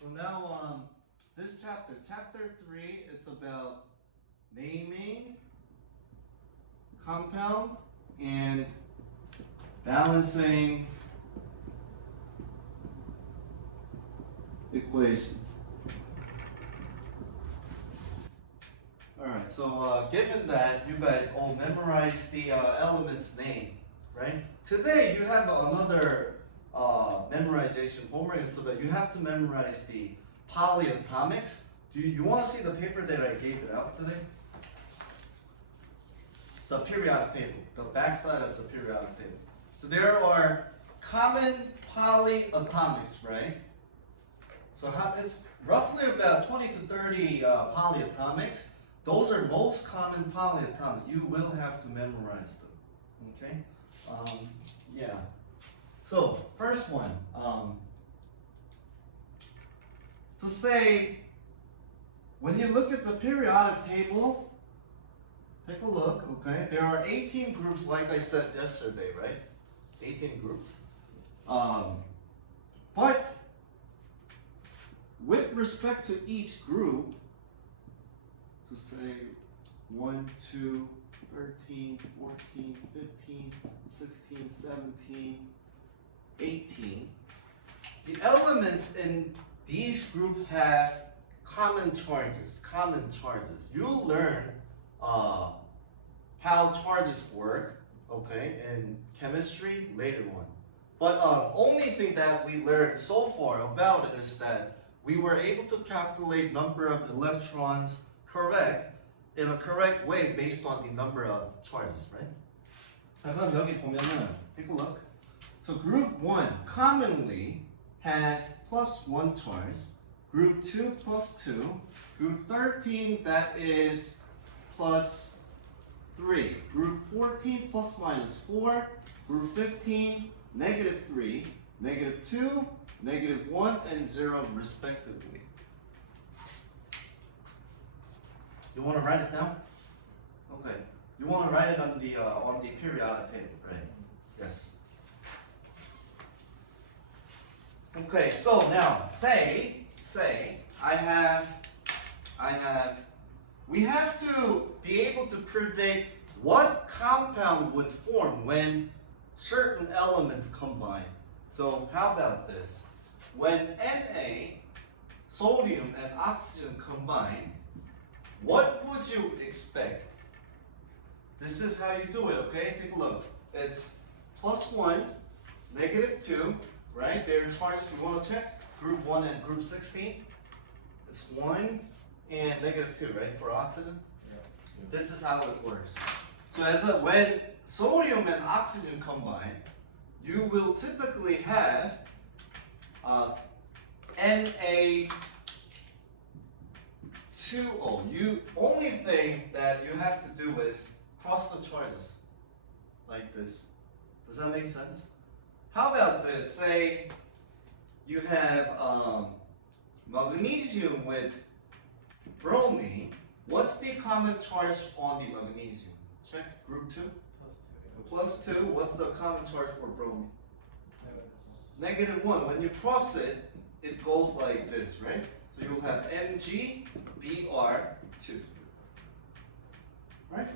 So now this chapter 3, it's about naming, compound, and balancing equations. Alright, so given that you guys all memorized the element's name, right? Today you have another memorization homework, so that you have to memorize the polyatomics. Do you want to see the paper that I gave it out today? The periodic table, the backside of the periodic table. So there are common polyatomics, right? So it's roughly about 20 to 30 polyatomics. Those are most common polyatomics. You will have to memorize them. Okay? Yeah. So first one. So say when you look at the periodic table, take a look. Okay? There are 18 groups, like I said yesterday, right? 18 groups. But with respect to each group, so say 1, 2, 13, 14, 15, 16, 17, 18. The elements in these groups have common charges. You'll learn how charges work, okay, in chemistry later on. But only thing that we learned so far about it is that we were able to calculate number of electrons in a correct way based on the number of charges, right? 자, 그럼 여기 보면은 take a look. So group 1 commonly has +1 charge. Group 2 +2. Group 13 that is +3. Group 14 ±4. Group 15 -3, -2, -1, and 0 respectively. You want to write it down? Okay. You want to write it on the periodic table, right? Yes. Okay. So now say we have to be able to predict what compound would form when certain elements combine. So how about this? When Na, sodium, and oxygen combine, what would you expect? This is how you do it, okay? Take a look. It's +1, -2, right? They're charged. You want to check? Group 1 and group 16. It's 1 and -2, right? For oxygen. Yeah. This is how it works. So when sodium and oxygen combine, you will typically have Na2O. Only thing that you have to do is cross the charges like this. Does that make sense? How about this? Say you have magnesium with bromine. What's the common charge on the magnesium? Check group 2. +2. What's the common charge for bromine? -1. When you cross it, it goes like this, right? So you'll have MgBr2. Right?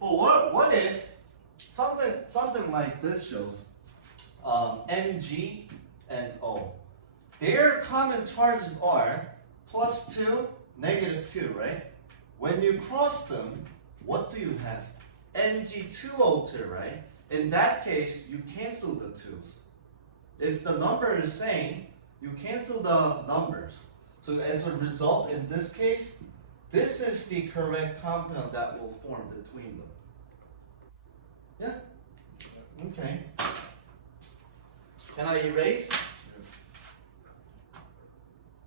But what if something like this shows Mg and O? Their common charges are +2, -2, right? When you cross them, what do you have? Mg2O2, right? In that case, you cancel the 2's. If the number is same, you cancel the numbers. So as a result, in this case, this is the correct compound that will form between them. Yeah? Okay. Can I erase?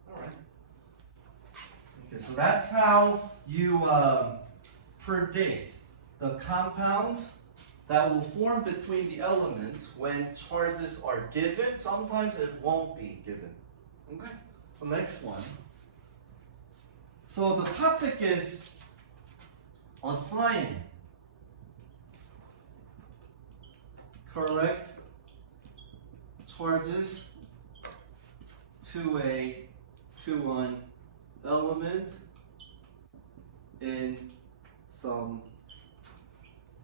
Alright. Okay, so that's how you predict the compounds that will form between the elements when charges are given. Sometimes it won't be given. Okay? So next one. So the topic is assigning correct charges to a to one element in some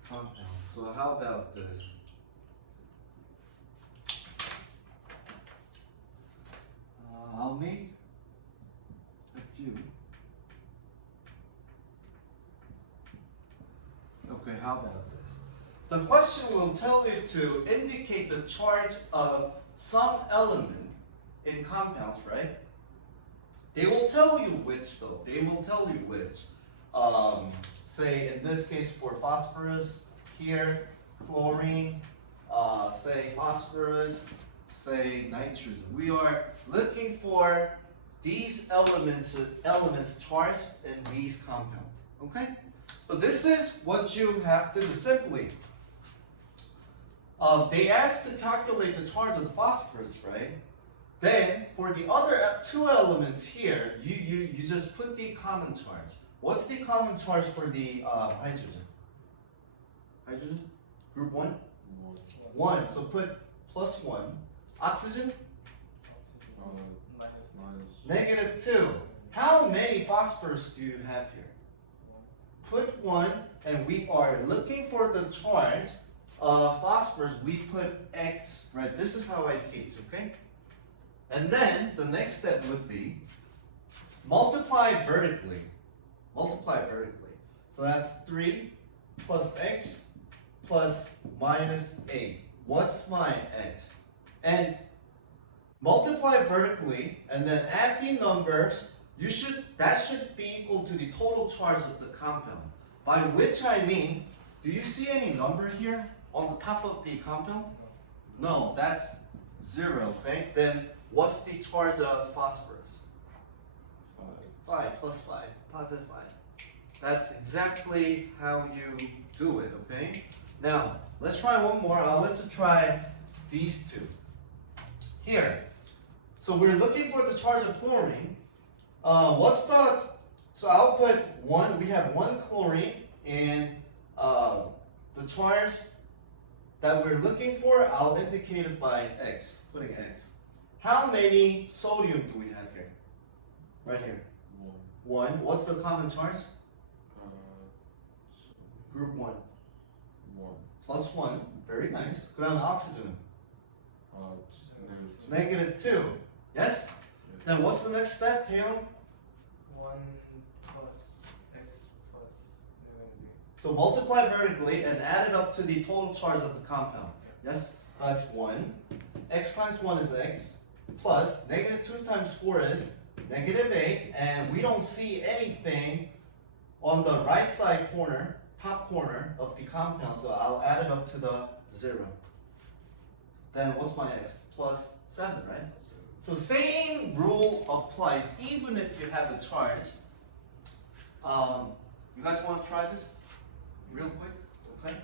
compound. So how about this? I'll make a few. Okay, how about this? The question will tell you to indicate the charge of some element in compounds, right? They will tell you which though. They will tell you which. Say in this case for phosphorus, here chlorine, say phosphorus, say nitrogen. We are looking for these elements charged in these compounds. Okay? So this is what you have to do simply. They asked to calculate the charge of the phosphorus, right? Then for the other two elements here, you just put the common charge. What's the common charge for the hydrogen? Hydrogen? Group 1? 1. So put +1. Oxygen? -2. How many phosphorus do you have here? Put 1, and we are looking for the charge of phosphorus. We put X, right? This is how I teach, okay? And then the next step would be multiply vertically. Multiply vertically. So that's 3 plus X plus -8. What's my X? And multiply vertically and then add the numbers. That should be equal to the total charge of the compound. By which I mean, do you see any number here on the top of the compound? No, that's 0, okay? Then what's the charge of phosphorus? 5 plus 5, positive 5. That's exactly how you do it, okay? Now, let's try one more. I'll let you try these two. Here. So we're looking for the charge of chlorine. So I'll put 1, we have 1 chlorine, and the charge that we're looking for, I'll indicate it by X, putting X. How many sodium do we have here? Right here. 1. What's the common charge? Group 1. +1. Very nice. 그 다음에 oxygen. -2. Yes? Then what's the next step, Taeyong? 1 plus X plus So multiply vertically and add it up to the total charge of the compound. Yes? That's 1. X times 1 is X. Plus -2 times 4 is -8. And we don't see anything on the right side corner, top corner of the compound. So I'll add it up to the 0. Then what's my X? +7, right? So same rule applies even if you have the charge. You guys want to try this real quick? Okay.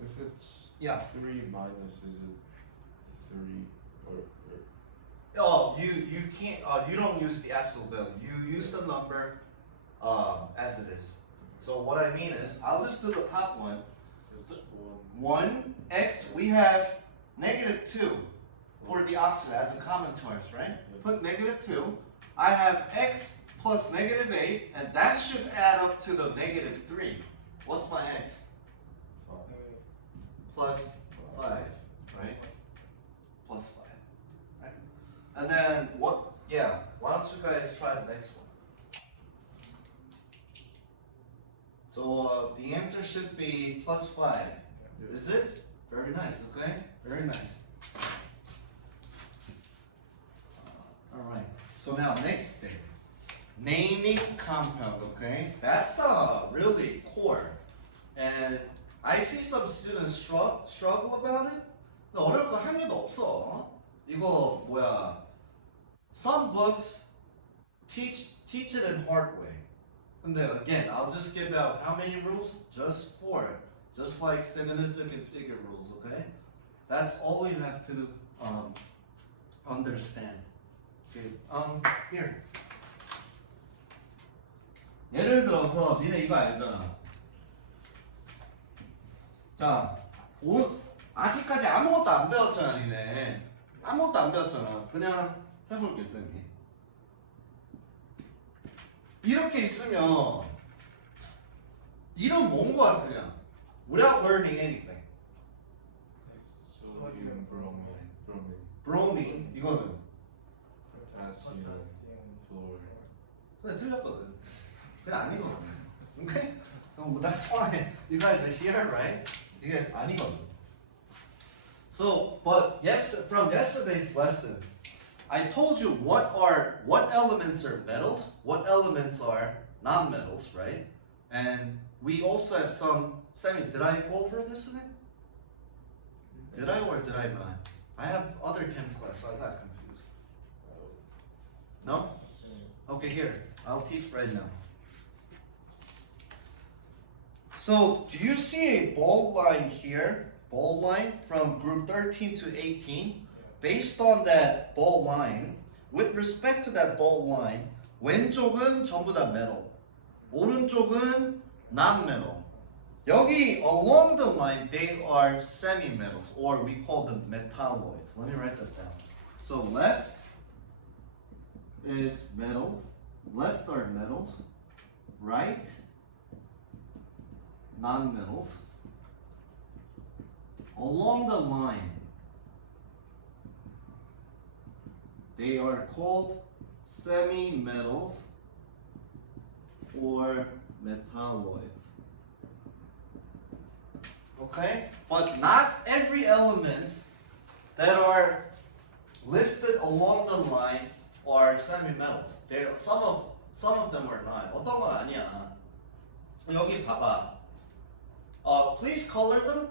If it's Yeah. 3 minus, is it 3 or Oh, you can't. You don't use the absolute value. You use the number as it is. So what I mean is, I'll just do the top one. it's 1 X. We have -2 for the oxygen as a common charge, right? Put -2. I have X plus -8, and that should add up to the -3. What's my X? 5. Plus 5, right? Plus 5, right? And then what? Yeah. Why don't you guys try the next one? So the answer should be +5. Is it? Very nice. Okay. Very nice. All right. So now next thing, naming compound. Okay. That's really core, and I see some students struggle about it. 근데 어려울 거 한 개도 없어. 이거 뭐야? Some books teach it in hard way. 근데 again, I'll just give out how many rules? Just 4. Just like significant figure rules, okay? That's all you have to understand. Okay. Here. 예를 들어서 니네 이거 알잖아. 자, 아직까지 아무것도 안 배웠잖아, 니네. 아무것도 안 배웠잖아. 그냥 해볼게, 쌤이. 이렇게 있으면 이름 뭔 거 같아, 그냥. Without learning anything. Sodium bromine. Bromine, 이거는. Potassium fluoride. 근데 틀렸거든. 그냥 아니거든. Okay? So that's why you guys are here, right? 이게 아니거든. So, but yes, from yesterday's lesson, I told you what elements are metals, what elements are non-metals, right? And we also have some did I go over this today? Did I or did I not? I have other chem class, so I got confused. No? Okay, here. I'll teach right now. So, do you see a bold line here? Bold line from group 13 to 18? Based on that bold line, with respect to that bold line, 왼쪽은 전부 다 metal, 오른쪽은 non-metal. 여기 along the line, they are semi-metals, or we call them metalloids. Let me write that down. So left is metals, left are metals, right, non-metals. Along the line, they are called semi-metals or metalloids. Okay? But not every element that are listed along the line are semi-metals. Some of them are not. 어떤 건 아니야. 여기 봐봐. Please color them.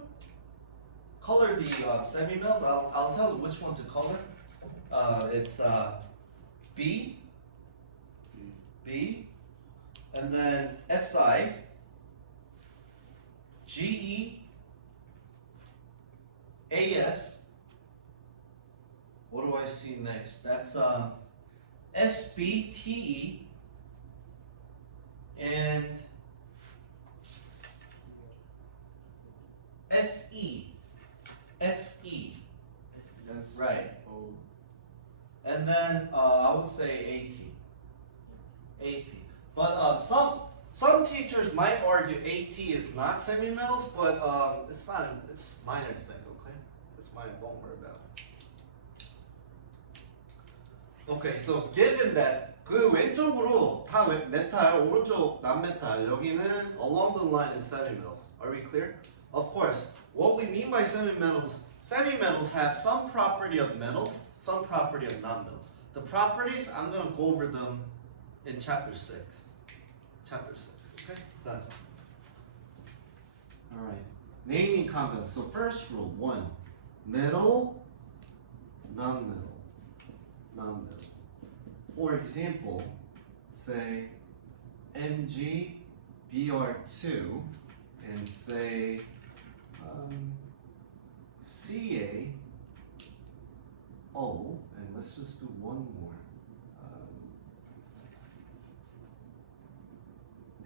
Color the semi-metals. I'll tell you which one to color. It's B, and then Si, Ge, As. What do I see next? That's Sb, Te, and Se. Yes. Right. Oh. And then I would say AT. But some teachers might argue AT is not semi-metals, but it's not. It's minor thing, okay? It's minor. Don't worry about it. Okay, so given that 그 왼쪽으로 다 메탈, 오른쪽 non-metal, 여기는 along the line is semi-metals. Are we clear? Of course. What we mean by semi-metals have some property of metals, some property of non-metals. The properties, I'm going to go over them in chapter 6. Chapter 6, okay? Done. Alright. Naming compounds. So first rule, 1. Metal, non-metal. Non-metal. For example, say MgBr2 and say CaO, and let's just do one more.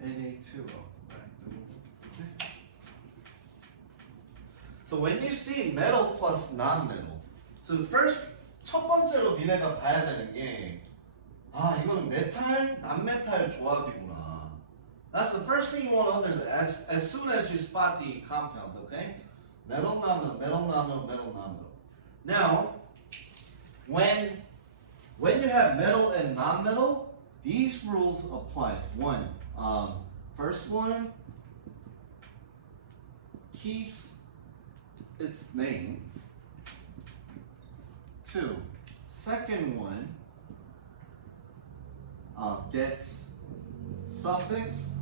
Na2O. Right. So when you see metal plus non-metal, so first 첫 번째로 니네가 봐야 되는 게 이거는 메탈, non-metal 조합이구나. That's the first thing you want to understand as soon as you spot the compound, okay? Metal, non-metal, metal, non-metal, metal, non-metal. Now, when you have metal and non-metal, these rules apply. One, first one keeps its name. 2, second one gets suffix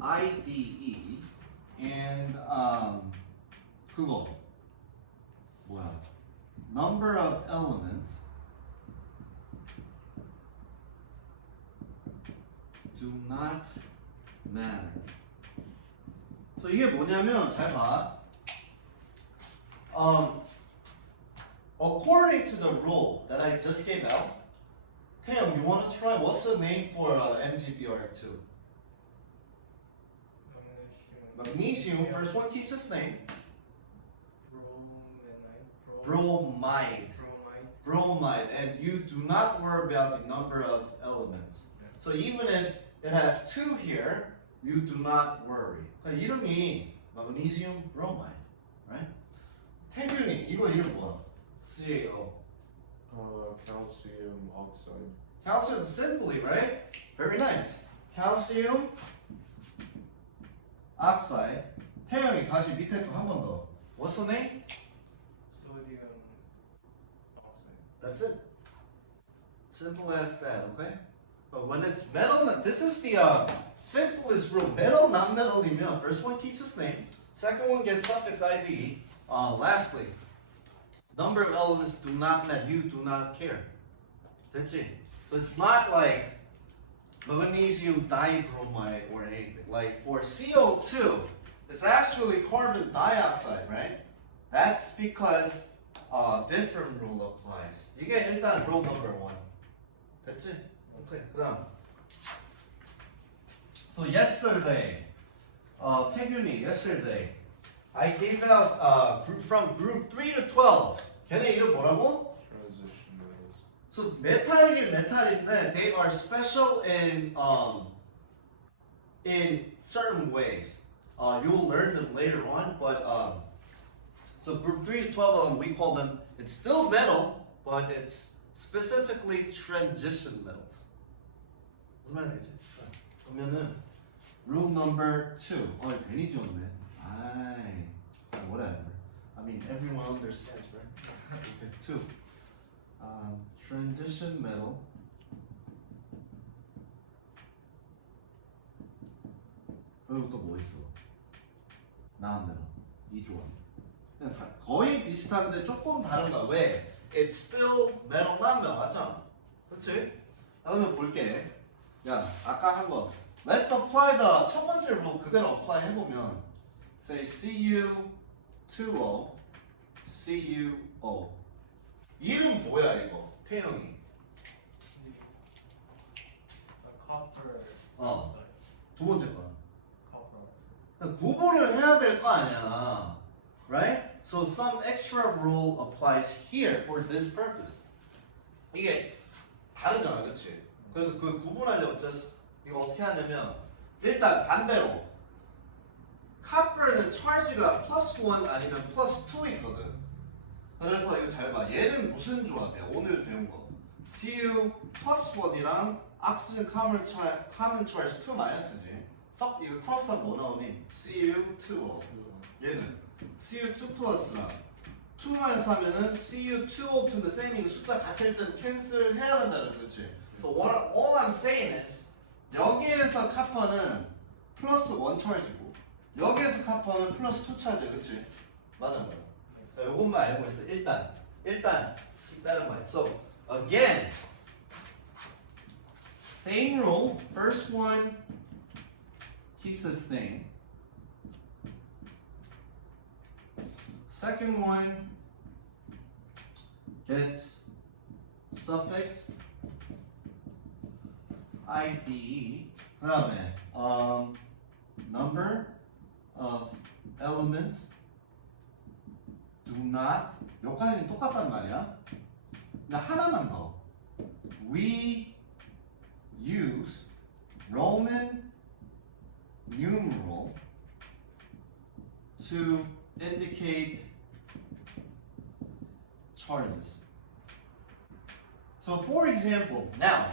IDE and 그거 뭐야? Number of elements do not matter. So 이게 뭐냐면 잘 봐. according to the rule that I just gave out, Taeyong, you want to try? What's the name for MgBr2? Magnesium. First one keeps its name. Bromide. Bromide. And you do not worry about the number of elements. So even if it has 2 here, you do not worry. 이름이 magnesium bromide, right? 태균이 이거 이름 뭐야? CaO. Calcium oxide. Calcium simply, right? Very nice. Calcium oxide. 태영이 다시 밑에 거 한 번 더. What's the name? Sodium oxide. That's it. Simple as that, okay? But when it's metal, this is the simplest rule. Metal, non-metal이면 first one keeps its name, second one gets suffix ID. Lastly, number of elements do not matter. You do not care. 됐지? So it's not like magnesium dibromide or anything. Like for CO2, it's actually carbon dioxide, right? That's because different rule applies. 이게 일단 rule number 1. 됐지? Okay, 그다음. So yesterday, 태균이 yesterday, I gave out from group 3 to 12. 걔네 이름 뭐라고? Transition metals. So 메탈이긴 메탈인데 they are special in certain ways. You'll learn them later on, but so group 3 to 12 we call them. It's still metal, but it's specifically transition metals. 무슨 말인지 알겠지? 그러면은 rule number 2. 괜히 지웠네. Whatever. I mean, everyone understands, right? Okay, 2. Transition metal. 그리고 또 뭐 있어? non-metal. 이 조합. 거의 비슷한데 조금 다른가? 왜? It's still metal, non-metal. 맞잖아. 그치? 그러면 볼게. 야, 아까 한 거. Let's apply the 첫 번째 rule 그대로 apply 해보면 say Cu2O, Cuo. 이름 뭐야 이거? 태영이. Copper 어. oxide. 두 번째 거. Copper oxide. 구분을 해야 될 거 아니야. Right? So some extra rule applies here for this purpose. 이게 다르잖아, 그치? 그래서 그 구분하려고 just 이거 어떻게 하냐면 일단 반대로 카퍼는 charge가 +1 아니면 +2 있거든. 그래서 이거 잘 봐. 얘는 무슨 조합이야? 오늘 배운 거. Cu +1이랑 oxygen common charge 2 마이너스지. 이거 크로스하면 뭐 나오니? Cu2O. 얘는 Cu2 플러스랑 2 마이너스 하면은 Cu2O2인데 쌤이 이거 숫자 같을 때는 캔슬 해야 된다 그랬어, 그치? So all I'm saying is 여기에서 카퍼는 +1 차지고 여기에서 카퍼는 +2 차지, 그치? 맞아. 자, 요것만 알고 있어. 일단 다른 말. So again, same rule. First one keeps its name. Second one gets suffix ID. 그다음에 number of elements do not. 여기까지는 똑같단 말이야. 근데 하나만 더. We use Roman numeral to indicate charges. So for example, now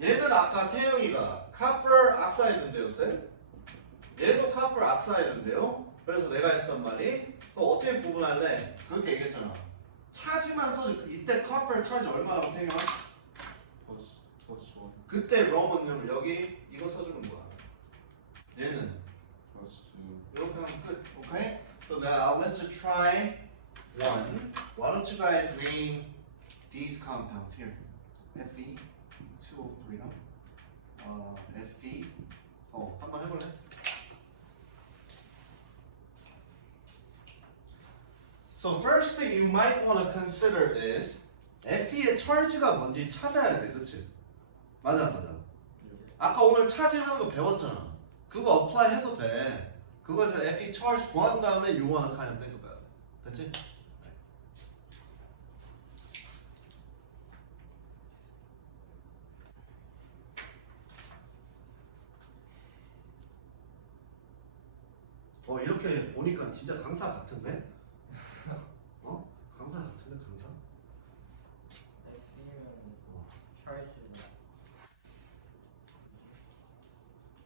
얘는 아까 태영이가 copper oxide인데요, 쌤? 얘도 copper oxide인데요. 그래서 내가 했던 말이 그거 어떻게 구분할래? 그렇게 얘기했잖아. 차지만 써줘. 이때 copper 차지 얼마라고 태영아? +1. 그때 Roman numeral 여기 이거 써주는 거야. 얘는 +2. 이렇게 하면 끝. Okay? So now let's try one. Why don't you guys name these compounds here? Fe2O3, no? Fe. 한번 해볼래? So So first thing you might want to consider is Fe의 charge가 뭔지 찾아야 돼, 그치? 맞아. 아까 오늘 차지하는 거 배웠잖아. 그거 apply 해도 돼. 그것을 Fe charge 구한 다음에 you wanna kind of think about it. 됐지? 이렇게 보니까 진짜 강사 같은데? 강사 같은데, 강사?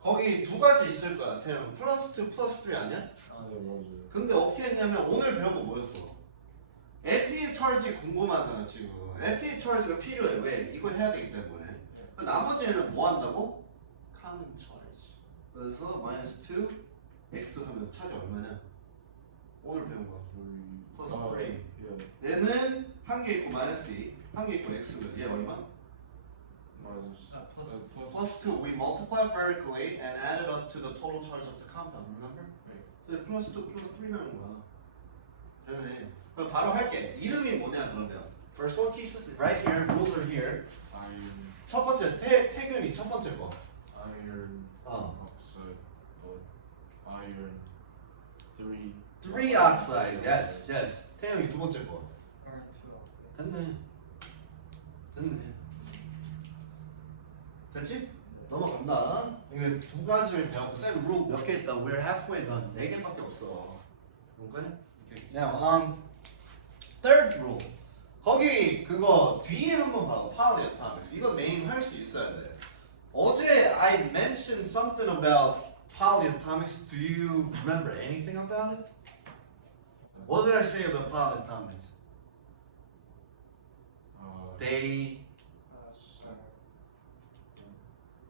거기 두 가지 있을 거야, 태영. 플러스 2, 플러스 3 아니야? 네, 맞아요. 근데 어떻게 했냐면 오늘 배운 거 뭐였어? FE charge 궁금하잖아, 지금. FE charge가 필요해. 왜? 이거 해야 되기 때문에. 그 나머지에는 뭐 한다고? common charge. 그래서 마이너스 2, x 하면 차지 얼마냐? 오늘 배운 거. 플러스 3. 예. 얘는 한 개 있고 마이너스 2, 한 개 있고 x면 얘 얼마? Plus 2, we multiply vertically and add it up to the total charge of the compound, remember? 근데 플러스 2, 플러스 3 나는 거야. 되네. 그럼 바로 할게. 이름이 뭐냐 그러면. First one keeps us right here, rules are here. Iron, 첫 번째, 태균이 첫 번째 거. iron oxide, iron 3 oxide, yes. 태균이 두 번째 거. 됐네. 됐지? 넘어간다. 이게 두 가지를 배웠고 쌤 룰 몇 개 있다. We're halfway done. 4개밖에 없어. 뭔가네? Now, third rule. 거기 그거 뒤에 한번 봐봐. polyatomics. 이거 네임 할 수 있어야 돼. 어제 I mentioned something about polyatomics. Do you remember anything about it? What did I say about polyatomics?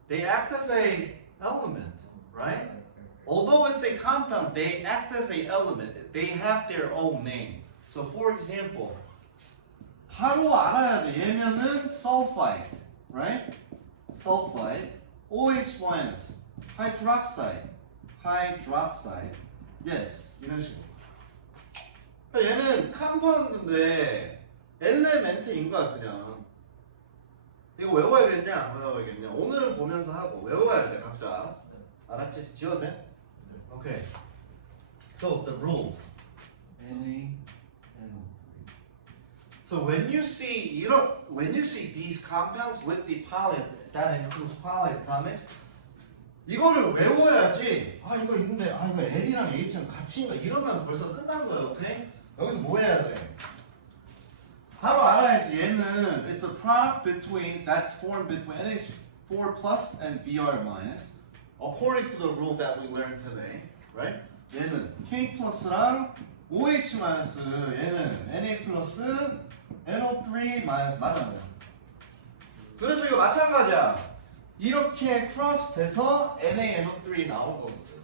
They act as a element, right? Although it's a compound, they act as a element. They have their own name. So for example, 바로 알아야 돼. 얘면은 sulfide, right? Sulfide, OH minus, hydroxide, yes, 이런 식으로. 얘는 컴파운드인데 엘레멘트인 거야 그냥. 이거 외워야겠냐? 안 외워야겠냐? 오늘은 보면서 하고 외워야 돼 각자. 알았지? 지워도 돼? Okay. So the rules. NaNO3. So when you see these compounds with the poly, that includes polyatomics. 이거를 외워야지. 이거 있는데 이거 N이랑 H랑 같이 있는 거 이러면 벌써 끝난 거예요. 오케이? 여기서 뭐 해야 돼? 바로 알아야지. 얘는 it's a product between that's formed between NH4 plus and Br minus according to the rule that we learned today, right? 얘는 K 플러스랑 OH 마이너스 얘는 Na 플러스 NO3 마이너스 맞아. 그래서 이거 마찬가지야. 이렇게 크로스 돼서 NaNO3 나온 거거든.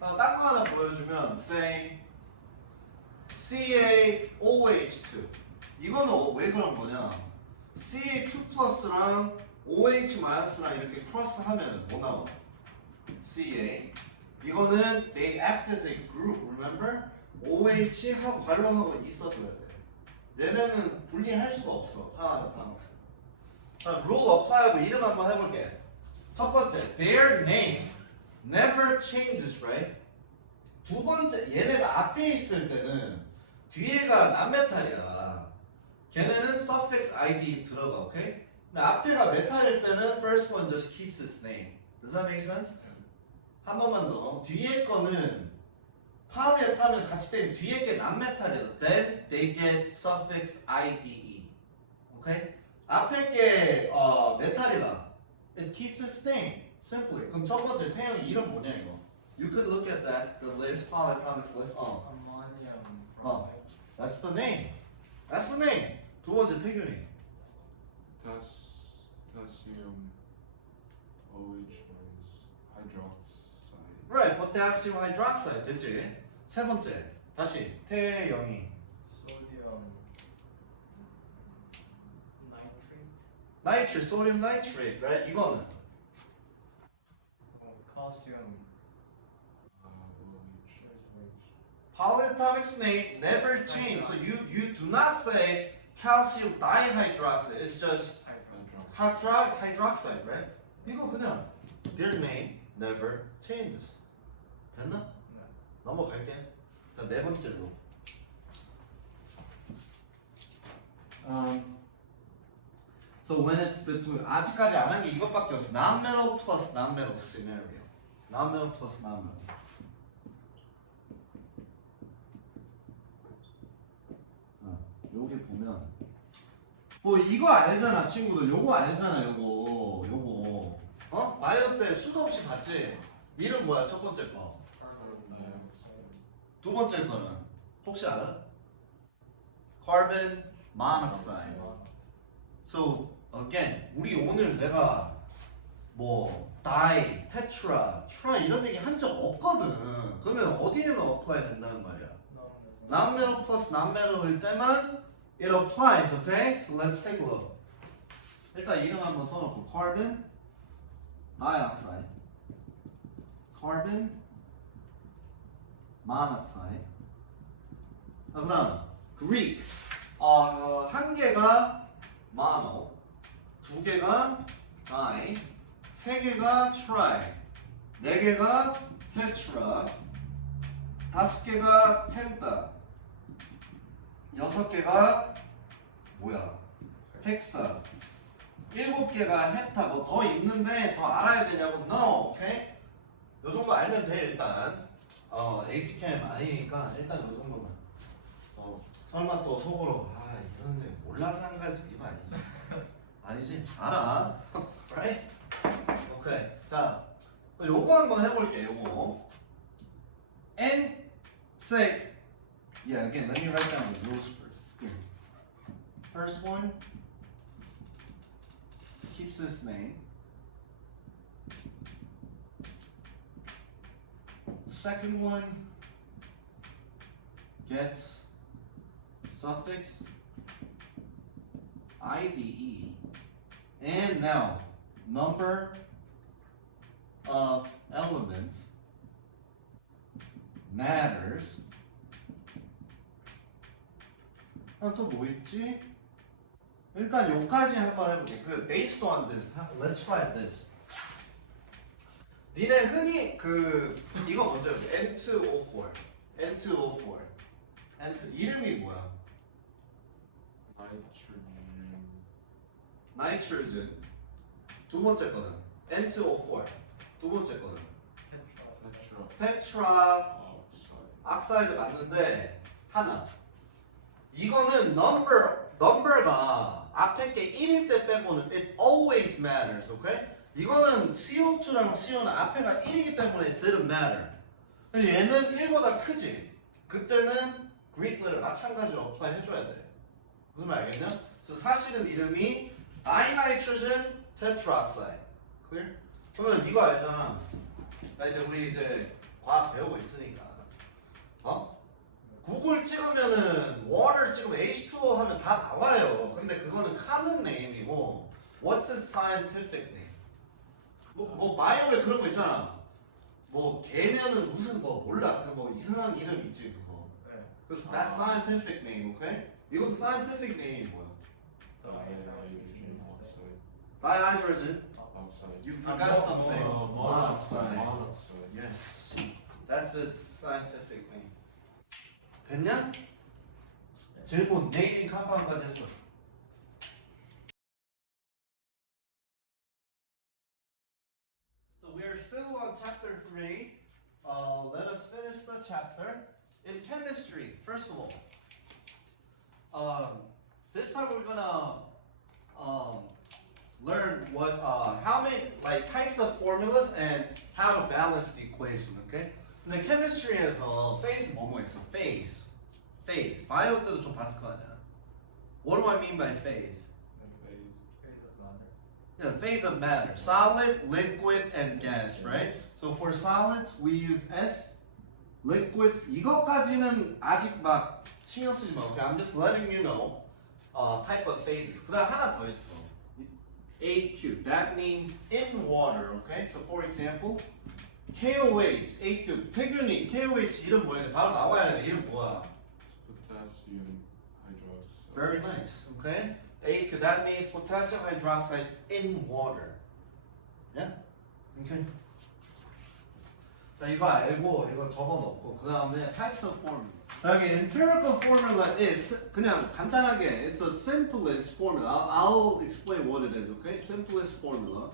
딴 거 하나 보여주면 say CaOH2 이거는 왜 그런 거냐? Ca2 플러스랑 OH 마이너스랑 이렇게 크로스 하면 뭐 나와? Ca 이거는 they act as a group, remember? OH 하고 괄호하고 있어줘야 돼. 얘네는 분리할 수가 없어. 하나 다 먹어. 자, rule apply하고 이름 한번 해볼게. 첫 번째, their name never changes, right? 두 번째, 얘네가 앞에 있을 때는 뒤에가 남메탈이야. 걔네는 suffix id 들어가, 오케이? 근데 앞에가 메탈일 때는 first one just keeps its name. Does that make sense? 한 번만 더. 뒤에 거는 polyatomic 같이 되면 뒤에 게 남메탈이야. Then they get suffix ide. 오케이? 앞에 게 메탈이다. It keeps its name. Simply. 그럼 첫 번째 태영이 이름 뭐냐 이거? You could look at that, the list, polyatomic list. Ammonium bromide. That's the name. That's the name. 두 번째 태균이. potassium OH minus hydroxide. Right, potassium hydroxide. 됐지? 세 번째. 다시 태영이. Sodium nitrate. Nitrate, sodium nitrate. Right? 이거는 Calcium OH. Polyatomic name never change. So you do not say calcium dihydroxide. It's just hydroxide, right? 이거 그냥 their name never changes. 됐나? 네. 넘어갈게. 자, 네 번째로. So when it's between 아직까지 안 한 게 이것밖에 없어. Non-metal plus non-metal scenario. Non-metal plus non-metal. 여기 보면 뭐 이거 알잖아 친구들. 요거 알잖아 요거. 어? 바이오 때 수도 없이 봤지? 이름 뭐야 첫 번째 거? 두 번째 거는 혹시 알아? Carbon monoxide. So again, 우리 오늘 내가 뭐 di, tetra, tri 이런 얘기 한 적 없거든. 그러면 어디에만 apply 된다는 말이야? Non-metal plus non-metal일 때만 it applies, okay? So let's take a look. 일단 이름 한번 써놓고 carbon dioxide, carbon monoxide. 그다음 Greek. 한 개가 mono, 두 개가 di, 세 개가 tri, 네 개가 tetra, 다섯 개가 penta, 여섯 개가 뭐야? 헥사, 일곱 개가 헥타. 뭐 더 있는데 더 알아야 되냐고? No, okay? 요 정도 알면 돼 일단. AP 캠 아니니까 일단 요 정도만. 설마 또 속으로 이 선생님 몰라서 한 가지 이거 아니지? 아니지? 알아. Right? 오케이. 자, 요거 한번 해볼게. 요거. N say. Yeah. Again, let me write down the rules first. Here. First one keeps this name. Second one gets suffix IDE, and now number of elements matters. 또 뭐 있지? 일단 요까지 한번 해볼게. Based on this, let's try this. 니네 흔히 이거 먼저 N2O4, N2O4, N2 이름이 뭐야? 나이트로젠. 두 번째 거는 N2O4. 두 번째 거는 테트라 옥사이드 맞는데 하나. 이거는 넘버가 앞에 게 1일 때 빼고는 it always matters, okay? 이거는 CO2랑 CO는 앞에가 1이기 때문에 it didn't matter. 근데 얘는 1보다 크지? 그때는 Greek letter 마찬가지로 apply 해줘야 돼. 무슨 말 알겠냐? 그래서 사실은 이름이 dinitrogen tetroxide. Clear? 그러면 이거 알잖아. 나 우리 이제 과학 배우고 있으니까. 구글 찍으면은 water 찍으면 H2O 하면 다 나와요. 근데 그거는 common name이고 what's its scientific name? 뭐 바이오에 그런 거 있잖아. 뭐 개면은 무슨 뭐 몰라. 뭐 이상한 이름 있지 그거. 그래서 that's scientific name, okay? 이것도 scientific name이 뭐야? Dihydrogen. You forgot something. Monoxide. Yes. That's its scientific name. 됐냐? 질문, 네이밍 컴파운드까지 했어. So we are still on chapter 3. Let us finish the chapter. In chemistry, first of all, this time we're gonna learn what, how many types of formulas and how to balance the equation. Okay? 근데 chemistry에서 phase 뭐뭐 있어? phase. 바이오 때도 좀 봤을 거 아니야. What do I mean by phase? Yeah, phase of matter. Solid, liquid, and gas, right? So for solids, we use S. Liquids, 이것까지는 아직 막 신경 쓰지 마. Okay, I'm just letting you know type of phases. 그다음 하나 더 있어. AQ. That means in water. Okay, so for example, KOH, A2. 태균이 KOH 이름 뭐야? 바로 나와야 돼. 이름 뭐야? potassium hydroxide. Very nice. Okay. A2. That means potassium hydroxide in water. Yeah. Okay. 자 이거 알고 이거 적어놓고 그 다음에 types of formula. 여기 empirical formula is 그냥 간단하게 it's the simplest formula. I'll explain what it is. Okay. Simplest formula.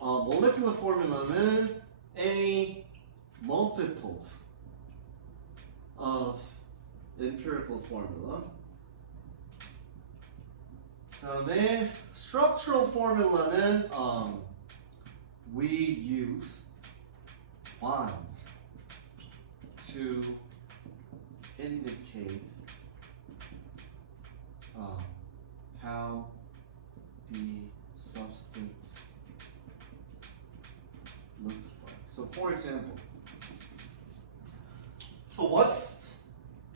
Molecular formula는 any multiples of empirical formula. 그다음에 structural formula는 we use bonds to indicate how the substance looks like. So for example, so what's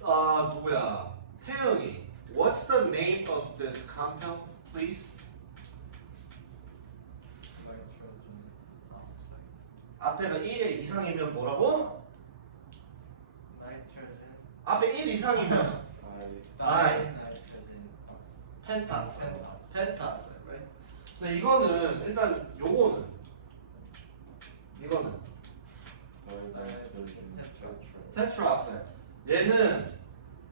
누구야? 태영이. What's the name of this compound, please? nitrogen oxide. 앞에가 1의 이상이면 뭐라고? nitrogen 앞에 1 이상이면 nitrogen oxide. 펜타스. 펜타스. 펜타스. Right? 근데 이거는 일단 요거는 이거는 Nitrogen tetra. 테트라옥사이드. 얘는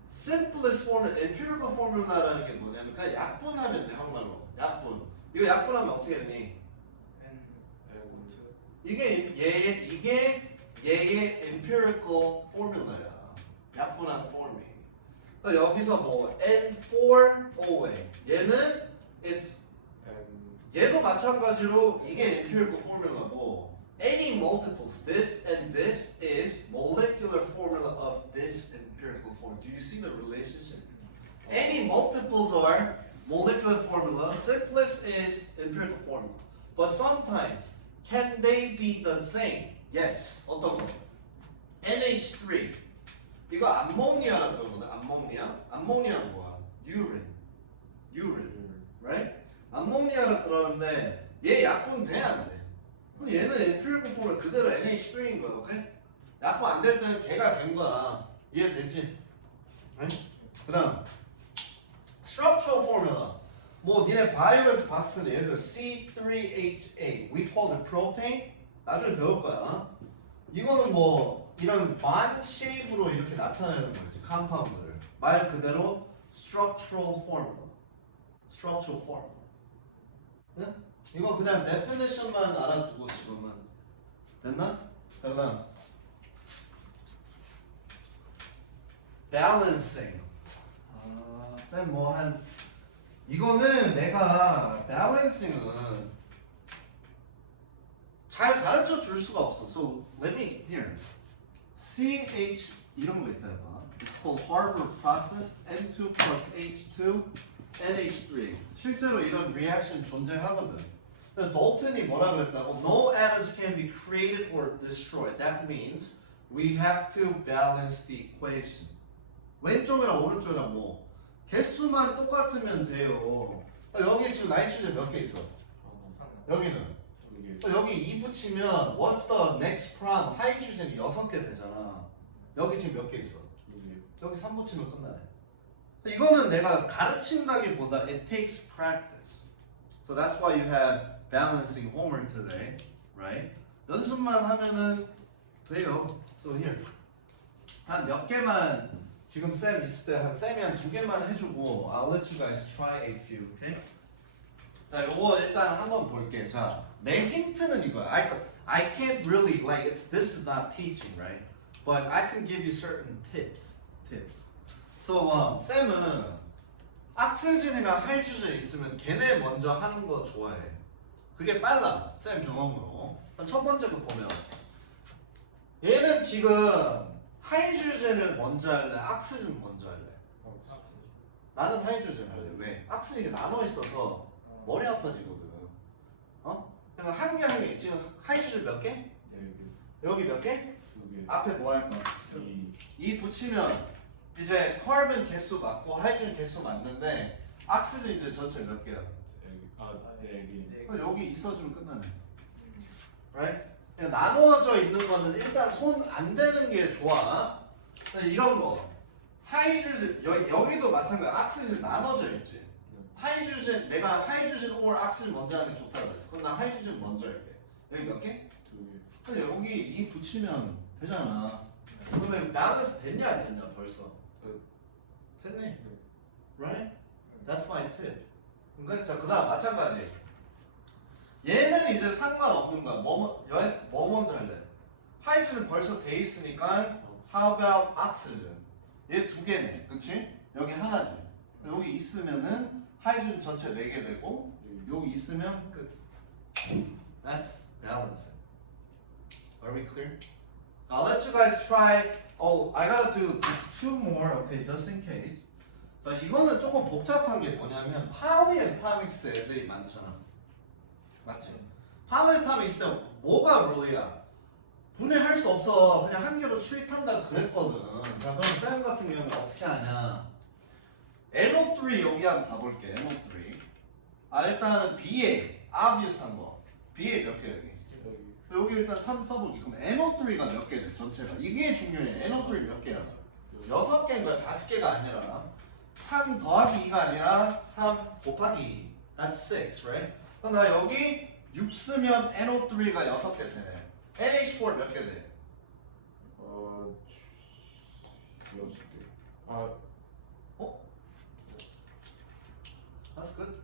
simplest formula, empirical formula라는 게 뭐냐면 그냥 약분하면 돼 한국말로. 약분. 이거 약분하면 어떻게 되니? and And 이게 얘의 empirical formula야. 약분한 form이. 그러니까 여기서 뭐 N4OA. 얘는 it's 얘도 마찬가지로 이게 empirical formula고 any multiples this and this is molecular formula of this empirical formula. Do you see the relationship? Any multiples are molecular formula. Simplest is empirical formula. But sometimes can they be the same? Yes. 어떤 거? NH3. 이거 암모니아라고 그러거든. 암모니아. 암모니아는 뭐야? urine. Right? 암모니아라 그러는데 얘 약분 돼 안 돼? 그럼 얘는 empirical formula 그대로 NH3인 거야. 오케이? 약분 안 될 때는 걔가 된 거야. 이해되지? Right? 그다음 structural formula. 뭐 니네 바이오에서 봤을 때 예를 들어 C3H8 we call it propane. 나중에 배울 거야. 이거는 뭐 이런 bond shape으로 이렇게 나타내는 거지 컴파운드를. 말 그대로 structural formula. structural formula. 응? 이거 그냥 definition만 알아두고 지금은 됐나? 그다음 balancing. 쌤 뭐 한 이거는 내가 balancing은 잘 가르쳐 줄 수가 없어. So let me here. CH 이런 거 있다 봐. It's called Haber process N2 plus H2 NH3. 실제로 이런 리액션 존재하거든. 근데 돌튼이 뭐라 그랬다고? No atoms can be created or destroyed. That means we have to balance the equation. 왼쪽이랑 오른쪽이랑 뭐 개수만 똑같으면 돼요. 여기 지금 나이트로젠 몇 개 있어? 여기는 여기 2 붙이면 what's the next problem? 하이드로젠이 6개 되잖아. 여기 지금 몇 개 있어? 여기 3 붙이면 끝나네. 이거는 내가 가르친다기보다 it takes practice. So that's why you have balancing homework today, right? 연습만 하면은 돼요. So here 한 몇 개만 지금 쌤 있을 때 한 쌤이 한 2개만 해주고 I'll let you guys try a few, okay? 자, 요거 일단 한번 볼게. 자, 내 힌트는 이거야. I can't really like this is not teaching, right? But I can give you certain tips. So 쌤은 악시즌이랑 하이드로젠 있으면 걔네 먼저 하는 거 좋아해. 그게 빨라. 쌤 경험으로. 첫 번째 거 보면 얘는 지금 하이드로젠을 먼저 할래? 악시즌 먼저 할래? 나는 하이드로젠 할래. 왜? 악시즌이 나눠 있어서 머리 아파지거든. 그러니까 한 개 한 개. 지금 하이드로젠 몇 개? 여기 몇 개? 앞에 뭐 할 거야? 2 붙이면 이제 카본 개수 맞고 하이드로젠 개수 맞는데 악시즌 이제 전체 몇 개야? 그럼 여기 있어주면 끝나네. Right? 그냥 나누어져 있는 거는 일단 손 안 대는 게 좋아. 이런 거. 하이드로젠 여기도 마찬가지야. 악시젠 나눠져 있지. 하이드로젠 내가 하이드로젠 or 악시젠 먼저 하는 게 좋다고 그랬어. 그럼 나 하이드로젠 먼저 할게. 여기 몇 개? 2개. 근데 여기 이 붙이면 되잖아. 그러면 밸런스 됐냐 안 됐냐 벌써? 됐네. Right? That's my tip. 그러니까 자 그다음 마찬가지. 얘는 이제 상관없는 거야. 뭐 먼저 할래? 하이드로젠 벌써 돼 있으니까 how about oxygen? 얘 두 개네, 그렇지? 여기 하나지. 여기 있으면은 하이드로젠 전체 4개 되고 여기 있으면 끝. That's balancing. Are we clear? I'll let you guys try. Oh, I gotta do just 2 more. Okay, just in case. 자, 이거는 조금 복잡한 게 뭐냐면 팔리애토믹스 애들이 많잖아. 맞지? 팔리애토믹스 때 뭐가 룰이야? 분해할 수 없어. 그냥 한 개로 트릿한다 그랬거든. 자, 그럼 쌤 같은 경우는 어떻게 하냐? NO3 여기 한번 봐볼게. NO3. 일단은 BA, obvious한 거. BA 몇 개 여기? 여기 일단 3 써볼게. 그럼 NO3가 몇 개 돼? 전체가. 이게 중요해. NO3 몇 개야? 6개인 거야. 5개가 아니라. 3 더하기 2가 아니라 3 곱하기 2. That's 6, right? 그럼 나 여기 6 쓰면 NO3가 6개 되네. NH4 몇 개 돼? 6개. That's good.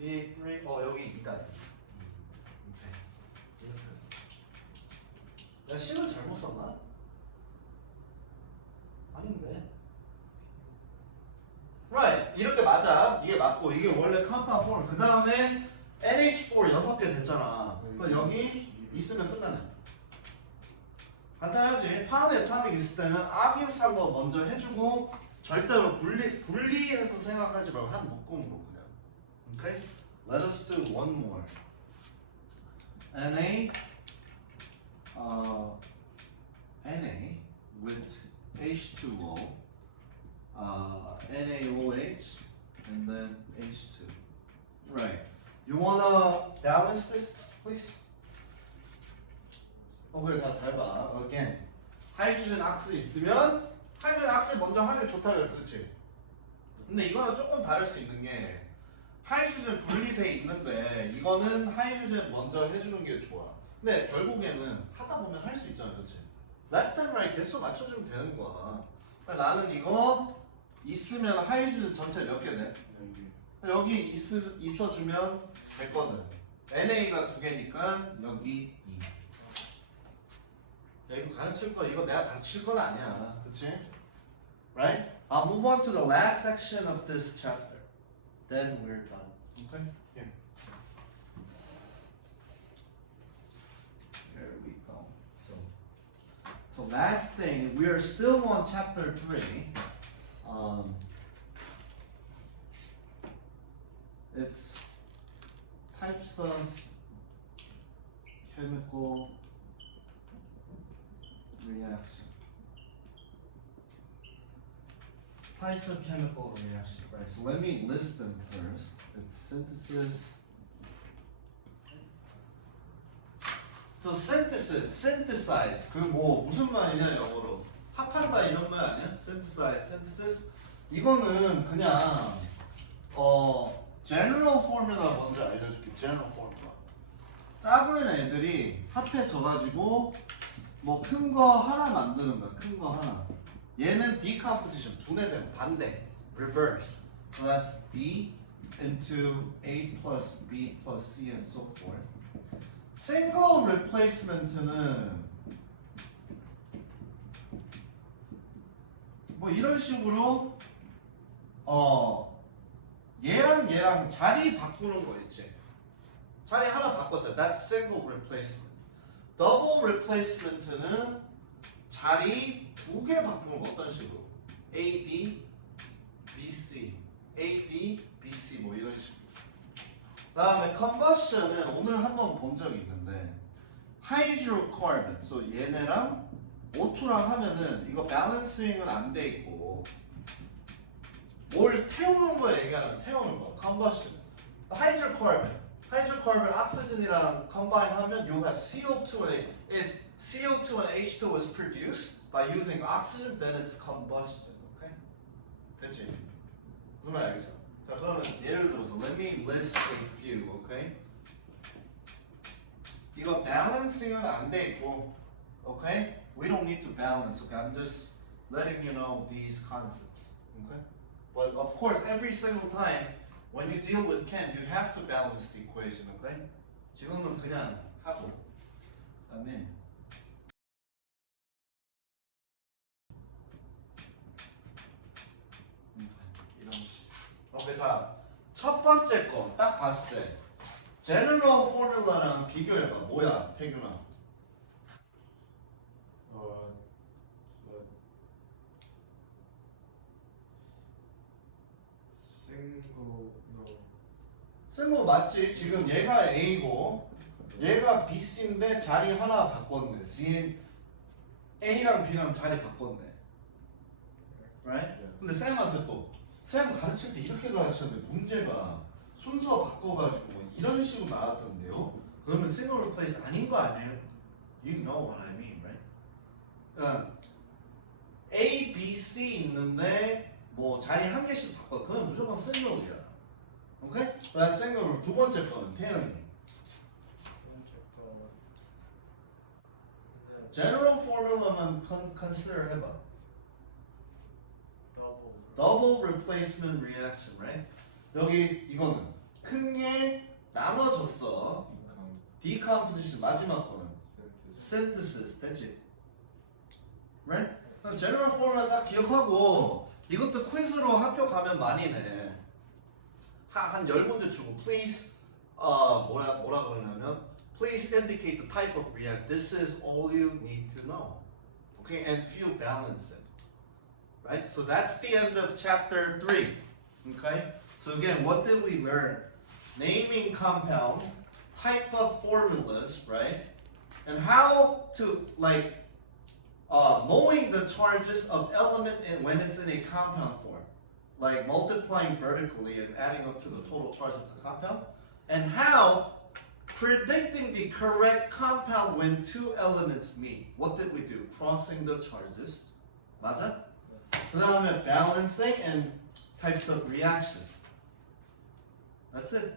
B3, 여기 있다. 내가 식을 잘못 썼나? 아닌데. Right, 이렇게 맞아. 이게 맞고 이게 원래 compound form. 그 다음에 NH4 6개 됐잖아. 그럼 여기 있으면 끝나네. 간단하지? 팔리애토믹 있을 때는 obvious한 거 먼저 해주고 절대로 분리해서 생각하지 말고 한 묶음으로 그냥. Okay? Let us do one more. Na with H2O, NaOH, and then H2. Right. You wanna balance this, please? 그래 다 잘 봐. Again, 하이드로젠 악스 있으면 하이드로젠 악스 먼저 하는 게 좋다 그랬어, 그렇지? 근데 이거는 조금 다를 수 있는 게 하이드로젠 분리돼 있는데 이거는 하이드로젠 먼저 해주는 게 좋아. 근데 결국에는 하다 보면 할 수 있잖아, 그렇지? Left and right 개수 맞춰주면 되는 거야. 나는 이거 있으면 하이드로젠 전체 몇 개 돼? 여기 있어주면 됐거든. NA가 2개니까 여기 2. 야, 이거 가르칠 거 이거 내가 가르칠 건 아니야, 그렇지? Right? I'll move on to the last section of this chapter. Then we're done. Okay? Here. There we go. So last thing, we are still on chapter 3. It's types of chemical reaction. Types of chemical reaction, right? So let me list them first. It's synthesis. So synthesize. 그 뭐 무슨 말이냐 영어로? 합한다 이런 말 아니야? synthesis. 이거는 그냥 general formula 먼저 알려줄게. general formula. 작은 애들이 합해져가지고 뭐 큰 거 하나 만드는 거야. 큰 거 하나. 얘는 decomposition, 분해되는 반대, reverse. So that's D into A plus B plus C and so forth. Single replacement는 뭐 이런 식으로 얘랑 자리 바꾸는 거 있지. 자리 하나 바꿨죠. That's single replacement. Double replacement는 자리 2개 바꾸는 거 어떤 식으로? A, D, B, C, A, D, B, C 뭐 이런 식으로. 다음에 combustion은 오늘 한번 본 적이 있는데 hydrocarbon, so 얘네랑 O2랑 하면은 이거 balancing은 안 돼 있고 뭘 태우는 거 얘기하는 태우는 거 combustion. hydrocarbon hydrocarbon oxygen이랑 combine 하면 you'll have CO2 and if CO2 and H2 was produced by using oxygen, then it's combustion. Okay? 됐지? 무슨 말 알겠어? 자, 그러면 예를 들어서 let me list a few. Okay? 이거 balancing은 안 돼 있고, okay? We don't need to balance. Okay? I'm just letting you know these concepts. Okay? But of course, every single time when you deal with chem, you have to balance the equation. Okay? 지금은 그냥 하고, 그다음에 이런 식. 오케이, 자, 첫 번째 거 딱 봤을 때 general formula랑 비교해봐. 뭐야, 태균아? 쓴 거 맞지? 지금 얘가 A고 얘가 BC인데 자리 하나 바꿨네. C A랑 B랑 자리 바꿨네. Right? 근데 쌤한테 또 쌤 가르칠 때 이렇게 가르쳤는데 문제가 순서 바꿔가지고 뭐 이런 식으로 나왔던데요? 그러면 single replace 아닌 거 아니에요? You know what I mean, right? 그러니까 A, B, C 있는데 뭐 자리 한 개씩 바꿔. 그러면 무조건 single이야. 오케이? 그다음 single 두 번째 거는 태영이. general formula만 consider 해봐. double replacement reaction, right? 여기 이거는 큰 게 나눠졌어. decomposition 마지막 거는 synthesis, 됐지? right? general formula 딱 기억하고 이것도 퀴즈로 학교 가면 많이 내. 한 10문제 주고 please 뭐라 그러냐면 please indicate the type of react. This is all you need to know. Okay, and few balance it. Right? So that's the end of chapter 3. Okay? So again, what did we learn? Naming compound, type of formulas, right? And how to knowing the charges of element when it's in a compound form. Like multiplying vertically and adding up to the total charge of the compound. And how predicting the correct compound when two elements meet. What did we do? Crossing the charges. 맞아? 그 다음에 balancing and types of reaction. That's it.